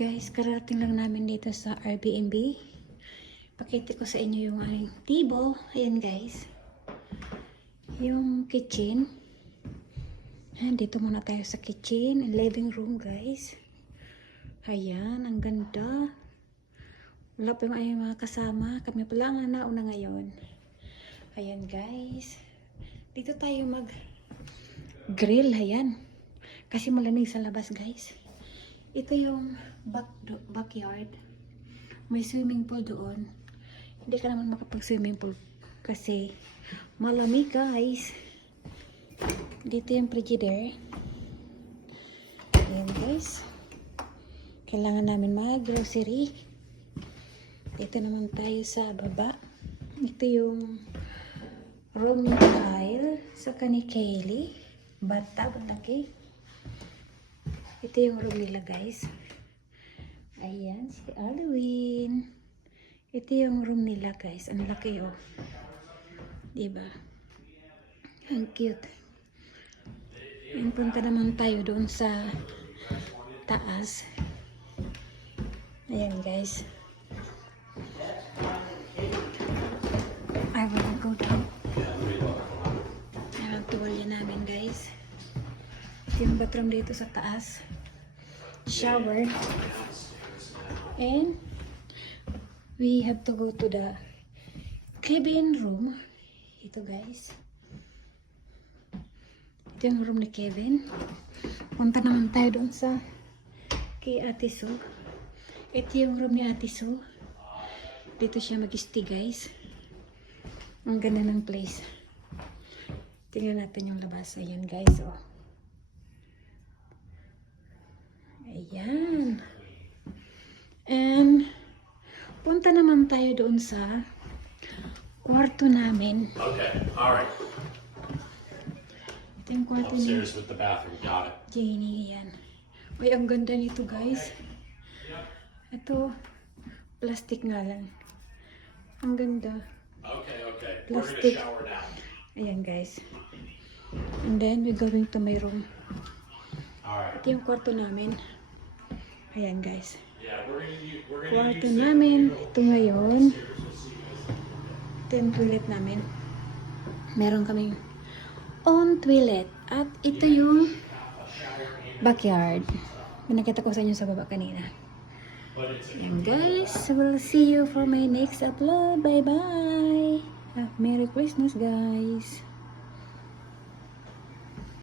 Guys, karating lang namin dito sa Airbnb. Pakita ko sa inyo yung aming table. Ayan guys. Yung kitchen. Ayan, dito muna tayo sa kitchen. Living room guys. Ayan, ang ganda. Wala pa yung aming mga kasama. Kami pa lang ang nauna ngayon. Ayan guys. Dito tayo mag-grill. Ayan. Kasi malamig sa labas guys. Ito yung backyard. May swimming pool doon. Hindi ka naman makapag-swimming pool kasi malamig guys. Dito yung frigidaire. Ayan guys. Kailangan namin mag-grocery. Dito naman tayo sa baba. Ito yung room ni Kyle. Saka ni Kaylee. Bathtub, laki. Ito yung room nila guys. Ayan, si Halloween. Ito yung room nila guys. Ang laki oh. Diba? Ang cute. Ayan, punta naman tayo doon sa taas. Ayan guys. I will go down. Ayan ang tuwalya namin guys. Ito yung bathroom dito sa taas. Shower. And we have to go to the cabin room. Ito guys. Ito yung room ni Kevin. Punta naman tayo doon sa kay Ate Sue. Ito yung room ni Ate Sue. Dito siya mag-stay guys. Ang ganda ng place. Tingnan natin yung labas. Ayan guys oh. Ayan. And punta naman tayo doon sa kwarto namin. Okay, alright. Ito yung kwarto ni Upstairs with the bathroom, got it. Janie. Ayan. Uy, ang ganda nito guys. Ito, plastic nga lang. Ang ganda. Okay. Plastic. We're gonna shower now. Ayan guys. And then we're going to my room. Alright. Ito yung kwarto namin. Ayan guys. Yeah, we're gonna Kwarto use namin. Ito ngayon. Ito yung toilet namin. Meron kaming own toilet. At ito yung backyard. Pinakita ko sa inyo sa baba kanina. Ayan guys. We'll see you for my next upload. Bye bye. Merry Christmas guys.